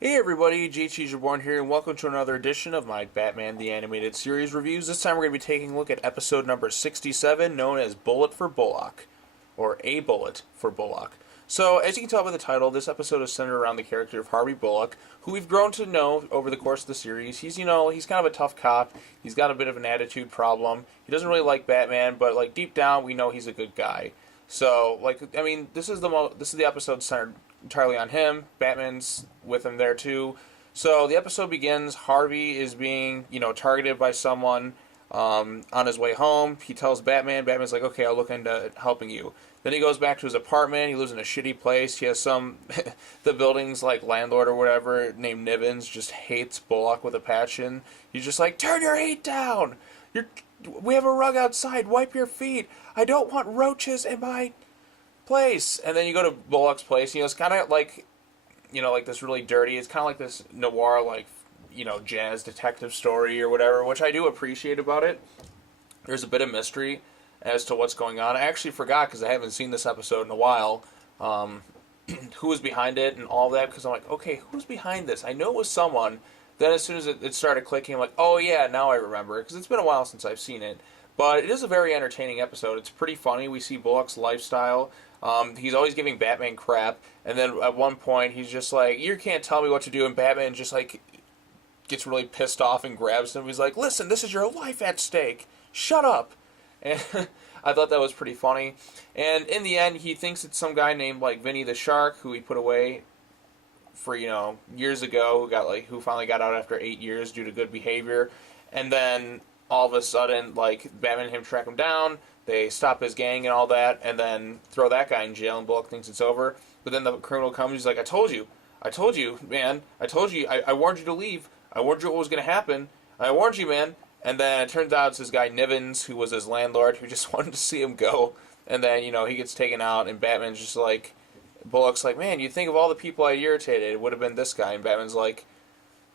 Hey everybody, JTISREBORN here, and welcome to another edition of my Batman the Animated Series reviews. This time we're going to be taking a look at episode number 67, known as Bullet for Bullock, or A Bullet for Bullock. So, as you can tell by the title, this episode is centered around the character of Harvey Bullock, who we've grown to know over the course of the series. He's kind of a tough cop. He's got a bit of an attitude problem. He doesn't really like Batman, but deep down we know he's a good guy. So, this is the episode centered entirely on him. Batman's with him there too. So the episode begins. Harvey is being, targeted by someone on his way home. He tells Batman. Batman's like, okay, I'll look into helping you. Then he goes back to his apartment. He lives in a shitty place. He has the building's landlord or whatever named Nivens just hates Bullock with a passion. He's just like, turn your heat down. We have a rug outside. Wipe your feet. I don't want roaches in my place. And then you go to Bullock's place. It's kind of like this really dirty. It's kind of like this noir, jazz detective story or whatever, which I do appreciate about it. There's a bit of mystery as to what's going on. I actually forgot, because I haven't seen this episode in a while, who was behind it and all that, because I'm like, okay, who's behind this? I know it was someone. Then as soon as it started clicking, I'm like, oh yeah, now I remember, because it's been a while since I've seen it. But it is a very entertaining episode. It's pretty funny. We see Bullock's lifestyle. He's always giving Batman crap, and then at one point he's just like, you can't tell me what to do, and Batman just gets really pissed off and grabs him. He's like, listen, this is your life at stake. Shut up. And I thought that was pretty funny. And in the end, he thinks it's some guy named Vinny the Shark, who he put away for years ago, who finally got out after 8 years due to good behavior. And then all of a sudden, Batman and him track him down. They stop his gang and all that, and then throw that guy in jail, and Bullock thinks it's over. But then the criminal comes, he's like, I told you, man. I told you, I warned you to leave. I warned you what was going to happen. I warned you, man. And then it turns out it's this guy Nivens, who was his landlord, who just wanted to see him go. And then, he gets taken out, and Batman's just like, Bullock's like, man, you think of all the people I irritated, it would have been this guy. And Batman's like,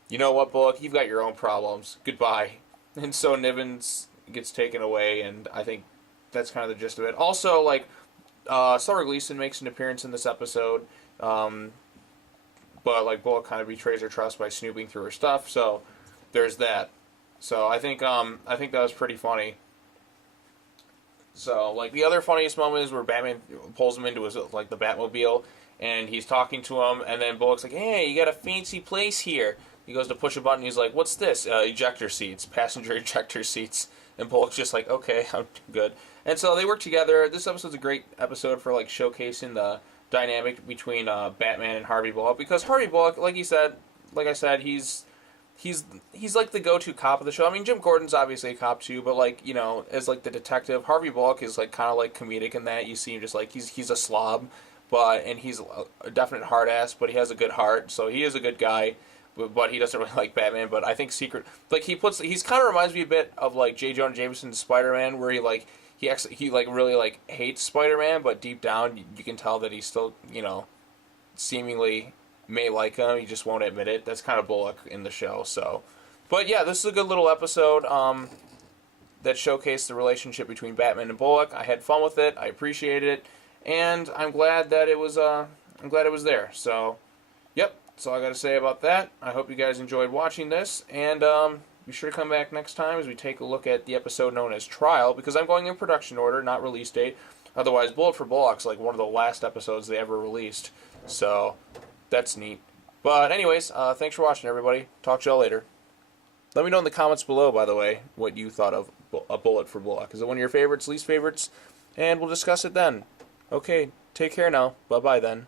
you know what, Bullock, you've got your own problems. Goodbye. And so Nivens gets taken away, and I think that's kind of the gist of it. Also, Summer Gleason makes an appearance in this episode, but Bullock kind of betrays her trust by snooping through her stuff. So there's that. So I think that was pretty funny. So the other funniest moment is where Batman pulls him into his the Batmobile, and he's talking to him, and then Bullock's like, hey, you got a fancy place here. He goes to push a button. He's like, what's this? Ejector seats, passenger ejector seats. And Bullock's just like, okay, I'm good. And so they work together. This episode's a great episode for showcasing the dynamic between Batman and Harvey Bullock, because Harvey Bullock, like I said, he's like the go-to cop of the show. I mean, Jim Gordon's obviously a cop too, but as the detective, Harvey Bullock is kind of comedic in that. You see him just he's a slob, and he's a definite hard ass, but he has a good heart, so he is a good guy. But he doesn't really like Batman. But I think he's kind of reminds me a bit of J. Jonah Jameson's Spider-Man, where he really hates Spider-Man, but deep down you can tell that he still seemingly may like him. He just won't admit it. That's kind of Bullock in the show. So, but yeah, this is a good little episode that showcased the relationship between Batman and Bullock. I had fun with it. I appreciated it, and I'm glad that it was there. So, yep. That's all I got to say about that. I hope you guys enjoyed watching this, and be sure to come back next time as we take a look at the episode known as Trial, because I'm going in production order, not release date. Otherwise, Bullet for Bullock's one of the last episodes they ever released, so that's neat. But anyways, thanks for watching, everybody. Talk to y'all later. Let me know in the comments below, by the way, what you thought of a Bullet for Bullock. Is it one of your favorites, least favorites? And we'll discuss it then. Okay, take care now. Bye-bye then.